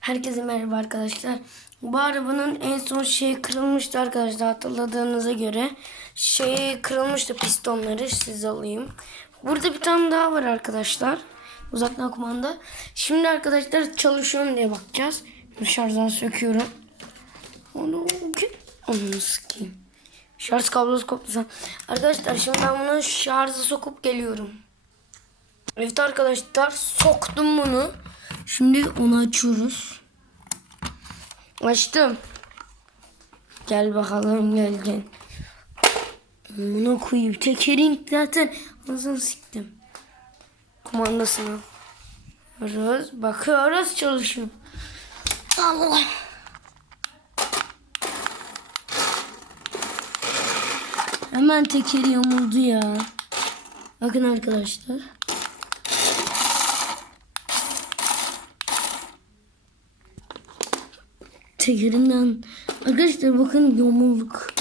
Herkese merhaba arkadaşlar. Bu arabanın en son şeyi kırılmıştı arkadaşlar hatırladığınıza göre. Şey kırılmıştı pistonları size alayım. Burada bir tane daha var arkadaşlar. Uzaktan kumanda. Şimdi arkadaşlar çalışıyor diye bakacağız. Şarjdan söküyorum. Onu onu sıkayım. Şarj kablosu koptu. Arkadaşlar şimdi ben bunu şarja sokup geliyorum. Evet arkadaşlar soktum bunu. Şimdi onu açıyoruz. Açtım. Gel bakalım gel gel. Buna koyayım. Tekerin zaten nasıl siktim. Kumandasını. Bakıyoruz. Bakıyoruz çalışıyor. Allah. Hemen tekeri yamuldu ya. Bakın arkadaşlar. Tekerinden. Arkadaşlar bakın yomulduk.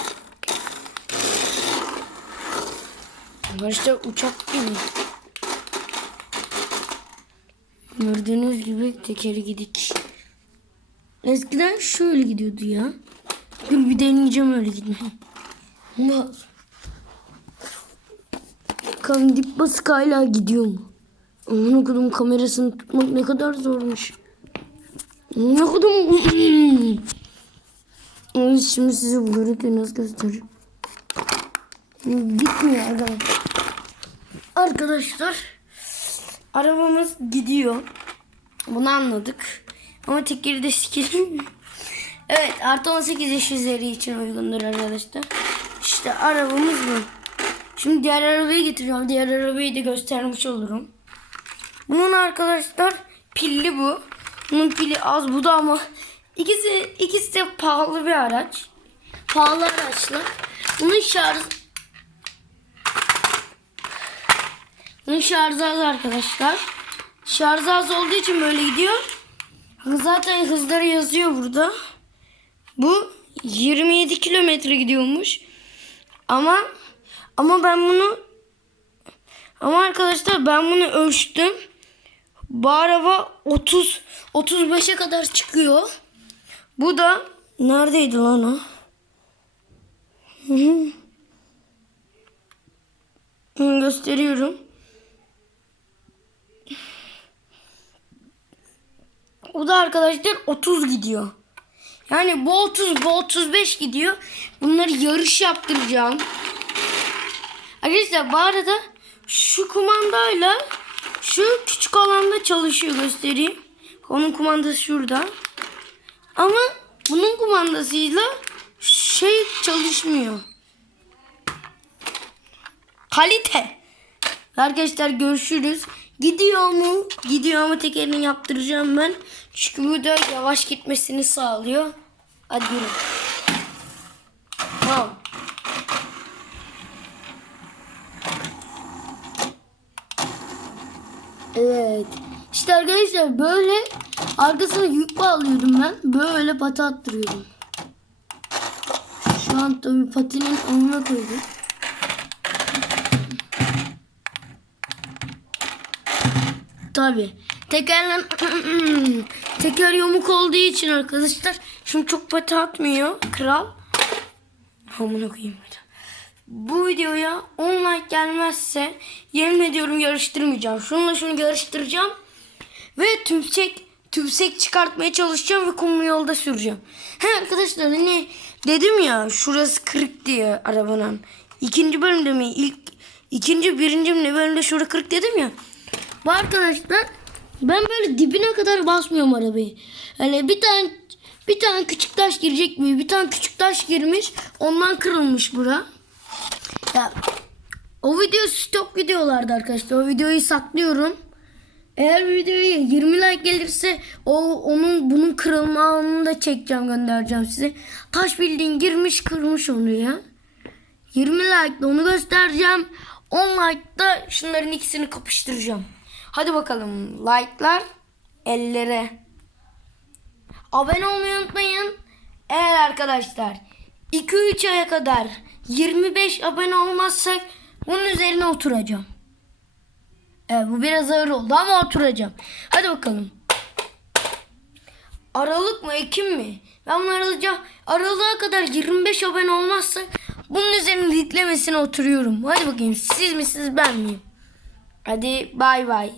Arkadaşlar uçak gibi. Gördüğünüz gibi tekeri gidik. Eskiden şöyle gidiyordu ya. Dur bir deneyeceğim öyle gitmeyi. Bak. Bakalım dip basık hala gidiyor mu? Aman okudum kamerasını tutmak ne kadar zormuş. Aman okudum. Şimdi size bu görüntüyü nasıl göstereyim. Gitmiyor arkadaşlar. Arkadaşlar arabamız gidiyor. Bunu anladık. Ama tekeri de sikilmiyor. Evet artı 18 yaş üzeri için uygundur arkadaşlar. İşte arabamız bu. Şimdi diğer arabayı getireceğim. Diğer arabayı da göstermiş olurum. Bunun arkadaşlar pilli bu. Bunun pili az bu da ama ikisi ikisi de pahalı bir araç. Pahalı araçlar. Bunun şarj Bunun şarjı az arkadaşlar. Şarjı az olduğu için böyle gidiyor. Zaten hızları yazıyor burada. Bu 27 kilometre gidiyormuş. Ama ama ben bunu ama arkadaşlar ben bunu ölçtüm. Bu araba 30 35'e kadar çıkıyor. Bu da neredeydi lan o? Gösteriyorum. O da arkadaşlar 30 gidiyor. Yani bu 30 bu 35 gidiyor. Bunları yarış yaptıracağım. Arkadaşlar bu arada şu kumandayla şu küçük alanda çalışıyor göstereyim. Onun kumandası şurada. Ama bunun kumandasıyla şey çalışmıyor. Kalite. Arkadaşlar görüşürüz. Gidiyor mu? Gidiyor ama tekerini yaptıracağım ben. Çünkü bu da yavaş gitmesini sağlıyor. Hadi yürü. Tamam. Evet. İşte arkadaşlar böyle arkasına yük bağlıyordum ben. Böyle pata attırıyordum. Şu an tabii patinin önüne koydum. Tabi. Tekerle teker yamuk olduğu için arkadaşlar şimdi çok pata atmıyor kral. Hamına koyayım. Bu videoya 10 like gelmezse yemin ediyorum yarıştırmayacağım. Şununla şunu yarıştıracağım. Ve tümsek tümsek çıkartmaya çalışacağım ve kumlu yolda süreceğim. He arkadaşlar hani dedim ya şurası kırık diye arabanın. İkinci bölümde mi? İlk ikinci birinci mi bölümde şurada kırık dedim ya. Bu arkadaşlar ben böyle dibine kadar basmıyorum arabayı. Hani bir tane bir tane küçük taş girecek mi? Bir tane küçük taş girmiş. Ondan kırılmış bura. Ya o video stop videolardı arkadaşlar. O videoyu saklıyorum. Eğer videoya 20 like gelirse o onun bunun kırılma anını da çekeceğim göndereceğim size. Taş bildiğin girmiş kırmış onu ya. 20 like'da onu göstereceğim. 10 like'da şunların ikisini kapıştıracağım. Hadi bakalım like'lar ellere. Abone olmayı unutmayın. Eğer arkadaşlar 2-3 aya kadar 25 abone olmazsak bunun üzerine oturacağım. Evet bu biraz ağır oldu ama oturacağım. Hadi bakalım. Aralık mı Ekim mi? Ben bunu aralığa, aralığa kadar 25 abone olmazsa bunun üzerine ditlemesine oturuyorum. Hadi bakayım siz misiniz ben miyim? Hadi bay bay.